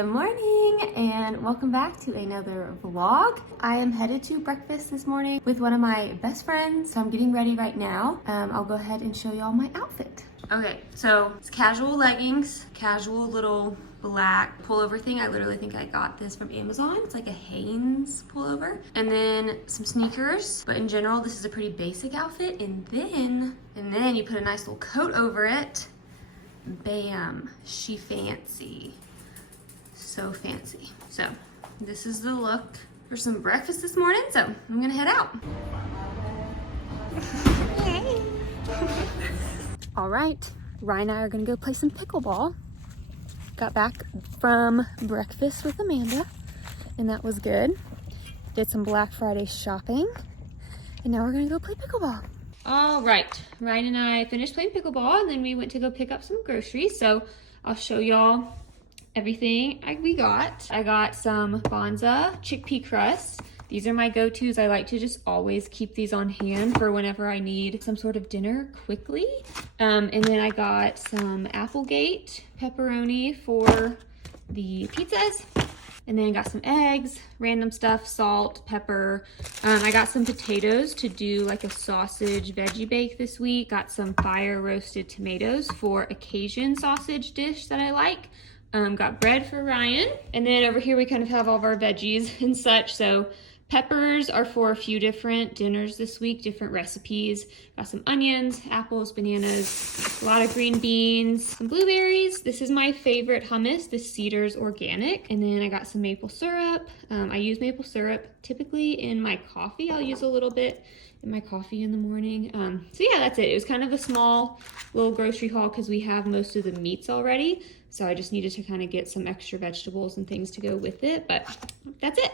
Good morning and welcome back to another vlog. I am headed to breakfast this morning with one of my best friends, so I'm getting ready right now. I'll go ahead and show y'all my outfit. Okay, so it's casual leggings, casual little black pullover thing. I literally think I got this from Amazon. It's like a Hanes pullover. And then some sneakers, but in general, this is a pretty basic outfit. And then you put a nice little coat over it. Bam, she fancy. So fancy. So this is the look for some breakfast this morning. So I'm gonna head out. Hey. All right, Ryan and I are gonna go play some pickleball. Got back from breakfast with Amanda and that was good. Did some Black Friday shopping and now we're gonna go play pickleball. All right, Ryan and I finished playing pickleball and then we went to go pick up some groceries. So I'll show y'all everything we got. I got some Bonza chickpea crust. These are my go-tos. I like to just always keep these on hand for whenever I need some sort of dinner quickly. And then I got some Applegate pepperoni for the pizzas. And then got some eggs, random stuff, salt, pepper. I got some potatoes to do like a sausage veggie bake this week. Got some fire roasted tomatoes for a Cajun sausage dish that I like. Got bread for Ryan. And then over here we kind of have all of our veggies and such. So peppers are for a few different dinners this week, different recipes. Got some onions, apples, bananas, a lot of green beans, some blueberries. This is my favorite hummus, the Cedars Organic. And then I got some maple syrup. I use maple syrup typically in my coffee. I'll use a little bit in my coffee in the morning. So yeah, that's it. It was kind of a small little grocery haul because we have most of the meats already. So I just needed to kind of get some extra vegetables and things to go with it, but that's it.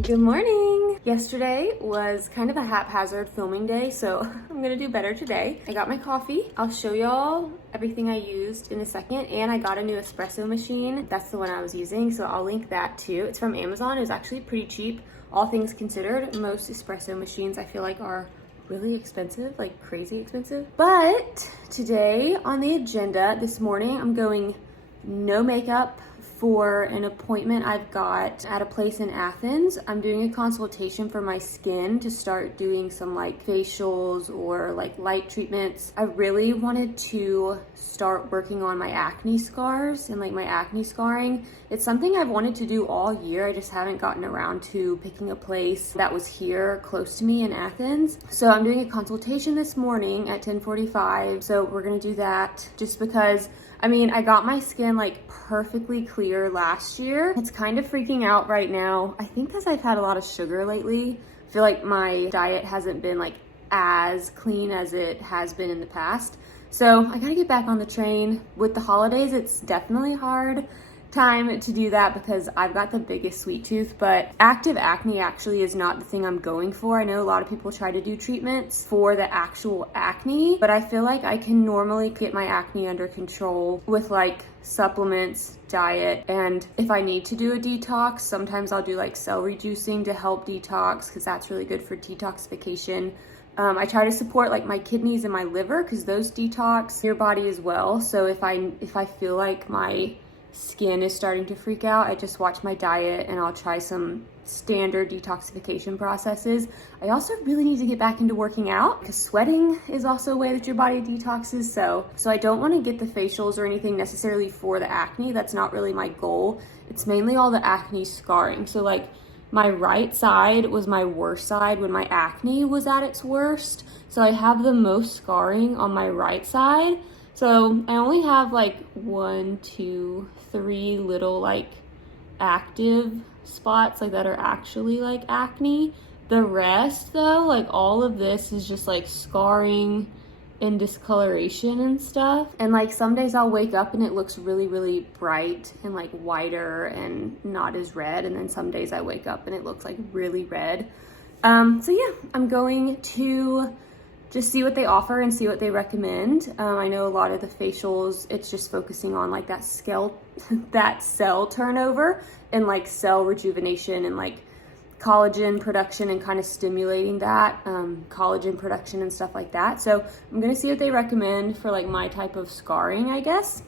Good morning. Yesterday was kind of a haphazard filming day, so I'm gonna do better today. I got my coffee. I'll show y'all everything I used in a second, and I got a new espresso machine. That's the one I was using, so I'll link that too. It's from Amazon. It was actually pretty cheap, all things considered. Most espresso machines I feel like are really expensive, like crazy expensive. But today on the agenda, this morning, I'm going no makeup for an appointment I've got at a place in Athens. I'm doing a consultation for my skin to start doing some like facials or like light treatments. I really wanted to start working on my acne scars and like my acne scarring. It's something I've wanted to do all year. I just haven't gotten around to picking a place that was here close to me in Athens. So I'm doing a consultation this morning at 10:45. So we're gonna do that just because I mean, I got my skin like perfectly clear last year. It's kind of freaking out right now. I think because I've had a lot of sugar lately. I feel like my diet hasn't been like as clean as it has been in the past. So I gotta get back on the train. With the holidays, it's definitely hard time to do that because I've got the biggest sweet tooth, but active acne actually is not the thing I'm going for. I know a lot of people try to do treatments for the actual acne, but I feel like I can normally get my acne under control with like supplements, diet, and if I need to do a detox, sometimes I'll do like celery juicing to help detox because that's really good for detoxification. I try to support like my kidneys and my liver because those detox your body as well. So if I feel like my skin is starting to freak out, I just watch my diet and I'll try some standard detoxification processes. I also really need to get back into working out because sweating is also a way that your body detoxes. So I don't want to get the facials or anything necessarily for the acne. That's not really my goal. It's mainly all the acne scarring. So like my right side was my worst side when my acne was at its worst. So I have the most scarring on my right side. So I only have like 1, 2, 3 little like active spots like that are actually like acne. The rest though, like all of this is just like scarring and discoloration and stuff. And like some days I'll wake up and it looks really, really bright and like whiter and not as red. And then some days I wake up and it looks like really red. So yeah, I'm going to just see what they offer and see what they recommend. I know a lot of the facials, it's just focusing on like that cell turnover and like cell rejuvenation and like collagen production and kind of stimulating that collagen production and stuff like that. So I'm gonna see what they recommend for like my type of scarring, I guess.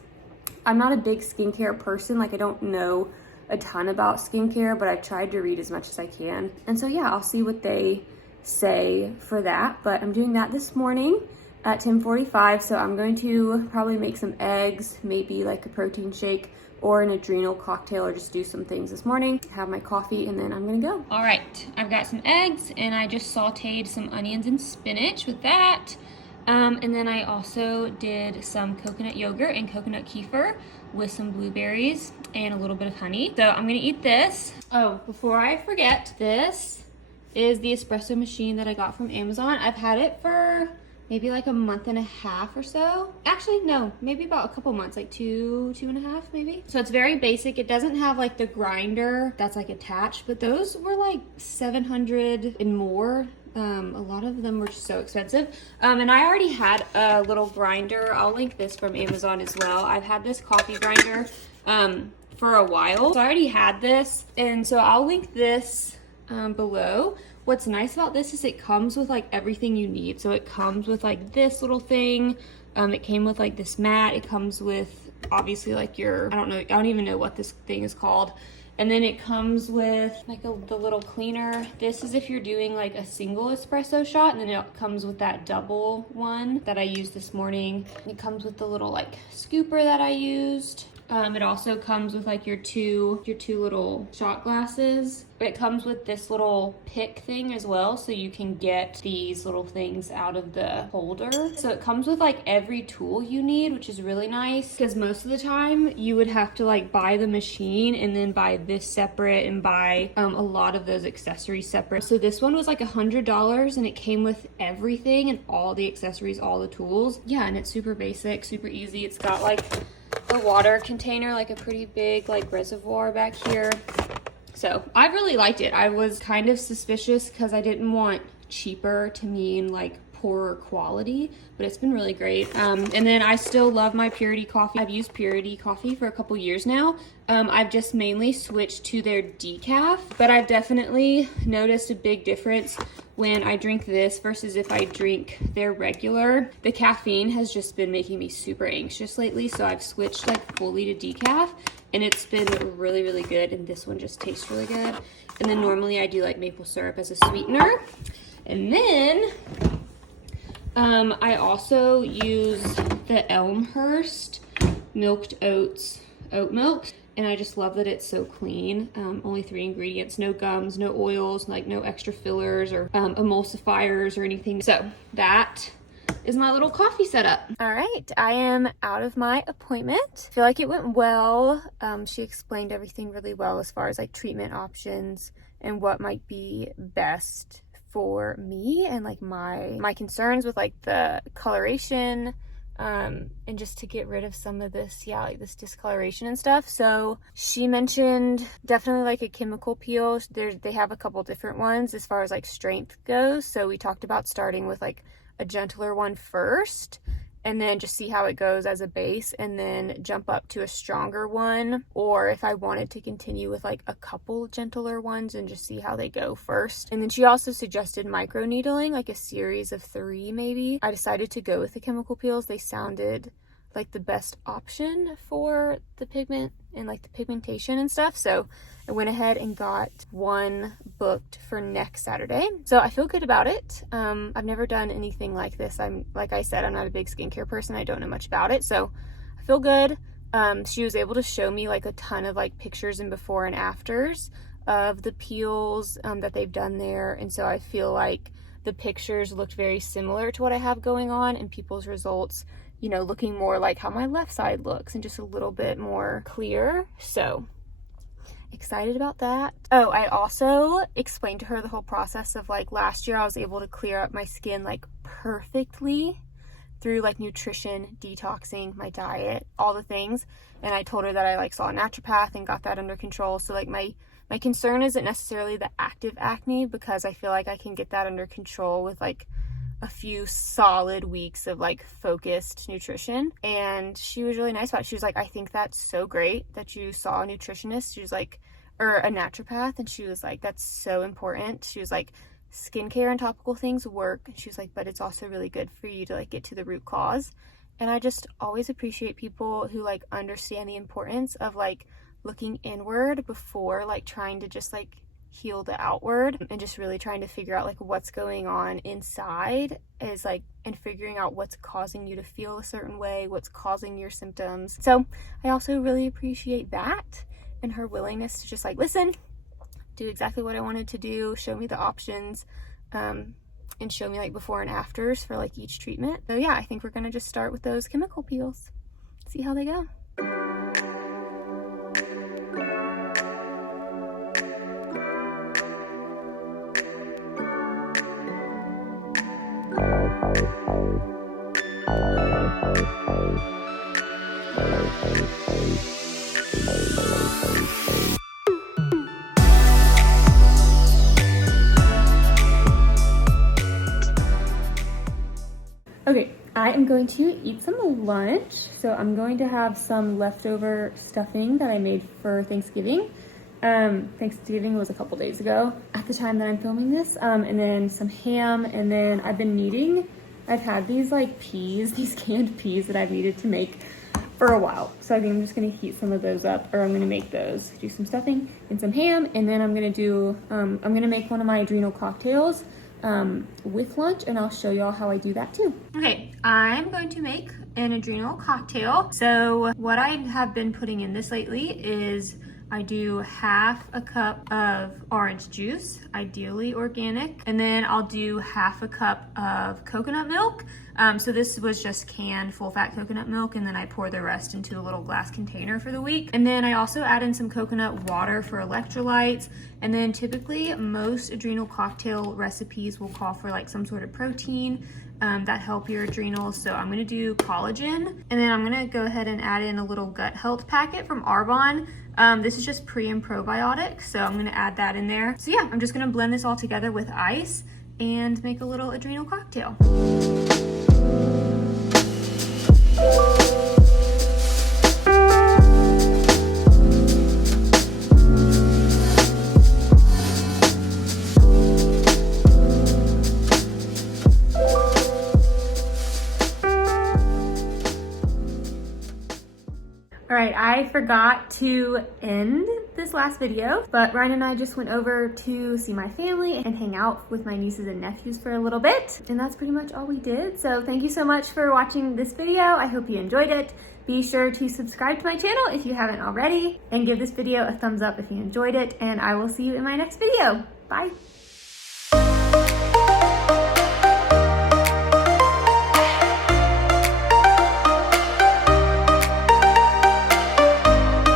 I'm not a big skincare person. Like I don't know a ton about skincare, but I've tried to read as much as I can. And so yeah, I'll see what they say for that. But I'm doing that this morning at 10:45. So I'm going to probably make some eggs, maybe like a protein shake or an adrenal cocktail, or just do some things this morning, have my coffee, and then I'm gonna go. All right, I've got some eggs and I just sauteed some onions and spinach with that. And then I also did some coconut yogurt and coconut kefir with some blueberries and a little bit of honey. So I'm gonna eat this. Oh, before I forget, this is the espresso machine that I got from Amazon. I've had it for maybe like a month and a half or so. Actually, no, maybe about a couple months, like two and a half maybe. So it's very basic. It doesn't have like the grinder that's like attached, but those were like $700 and more. A lot of them were just so expensive. And I already had a little grinder. I'll link this from Amazon as well. I've had this coffee grinder for a while. So I already had this, and so I'll link this below. What's nice about this is it comes with like everything you need. So it comes with like this little thing. It came with like this mat. It comes with obviously like your, I don't even know what this thing is called. And then it comes with like the little cleaner. This is if you're doing like a single espresso shot, and then it comes with that double one that I used this morning. It comes with the little like scooper that I used. It also comes with like your two little shot glasses. It comes with this little pick thing as well, so you can get these little things out of the holder. So it comes with like every tool you need, which is really nice, because most of the time you would have to like buy the machine and then buy this separate and buy a lot of those accessories separate. So this one was like $100 and it came with everything and all the accessories, all the tools. Yeah, and it's super basic, super easy. It's got like a water container, like a pretty big like reservoir back here. So I really liked it. I was kind of suspicious because I didn't want cheaper to mean like poorer quality, but it's been really great. And then I still love my Purity coffee. I've used Purity coffee for a couple years now. I've just mainly switched to their decaf, but I've definitely noticed a big difference when I drink this versus if I drink their regular. The caffeine has just been making me super anxious lately, so I've switched like fully to decaf, and it's been really, really good. And this one just tastes really good. And then normally I do like maple syrup as a sweetener. And then I also use the Elmhurst milked oats oat milk, and I just love that it's so clean. Only 3 ingredients, no gums, no oils, like no extra fillers or emulsifiers or anything. So that is my little coffee setup. All right, I am out of my appointment. I feel like it went well. She explained everything really well as far as like treatment options and what might be best for me and like my concerns with like the coloration, and just to get rid of some of this, like this discoloration and stuff. So she mentioned definitely like a chemical peel. They have a couple different ones as far as like strength goes. So we talked about starting with like a gentler one first, and then just see how it goes as a base, and then jump up to a stronger one, or if I wanted to continue with like a couple gentler ones and just see how they go first. And then she also suggested micro needling, like a series of 3 maybe. I decided to go with the chemical peels. They sounded like the best option for the pigment and like the pigmentation and stuff. So I went ahead and got one booked for next Saturday. So I feel good about it. I've never done anything like this. Like I said, I'm not a big skincare person. I don't know much about it. So I feel good. She was able to show me like a ton of like pictures and before and afters of the peels that they've done there. And so I feel like the pictures looked very similar to what I have going on, and people's results, you know, looking more like how my left side looks and just a little bit more clear. So excited about that. Oh, I also explained to her the whole process of like last year I was able to clear up my skin like perfectly through like nutrition, detoxing, my diet, all the things. And I told her that I like saw a naturopath and got that under control. So like my concern isn't necessarily the active acne, because I feel like I can get that under control with like a few solid weeks of like focused nutrition. And she was really nice about it. She was like, I think that's so great that you saw a nutritionist. She was like, or a naturopath. And she was like, that's so important. She was like, skincare and topical things work. And she was like, but it's also really good for you to like get to the root cause. And I just always appreciate people who like understand the importance of like looking inward before like trying to just like heal the outward, and just really trying to figure out like what's going on inside is like, and figuring out what's causing you to feel a certain way, what's causing your symptoms. So I also really appreciate that and her willingness to just like listen, do exactly what I wanted to do, show me the options, and show me like before and afters for like each treatment. So yeah, I think we're gonna just start with those chemical peels, see how they go. Okay, I am going to eat some lunch. So I'm going to have some leftover stuffing that I made for Thanksgiving. Thanksgiving was a couple days ago at the time that I'm filming this. And then some ham, and then I've had these like peas, these canned peas that I've needed to make for a while. So I think I'm just gonna heat some of those up, or I'm gonna make those, do some stuffing and some ham, and then I'm gonna make one of my adrenal cocktails with lunch, and I'll show y'all how I do that too. Okay, I'm going to make an adrenal cocktail. So what I have been putting in this lately is I do half a cup of orange juice, ideally organic, and then I'll do half a cup of coconut milk. So this was just canned full-fat coconut milk, and then I pour the rest into a little glass container for the week. And then I also add in some coconut water for electrolytes. And then typically most adrenal cocktail recipes will call for like some sort of protein that help your adrenals. So I'm gonna do collagen, and then I'm gonna go ahead and add in a little gut health packet from Arbonne. This is just pre and probiotic, so I'm gonna add that in there. So yeah, I'm just gonna blend this all together with ice and make a little adrenal cocktail. All right, I forgot to end this last video, but Ryan and I just went over to see my family and hang out with my nieces and nephews for a little bit. And that's pretty much all we did. So thank you so much for watching this video. I hope you enjoyed it. Be sure to subscribe to my channel if you haven't already, and give this video a thumbs up if you enjoyed it. And I will see you in my next video. Bye.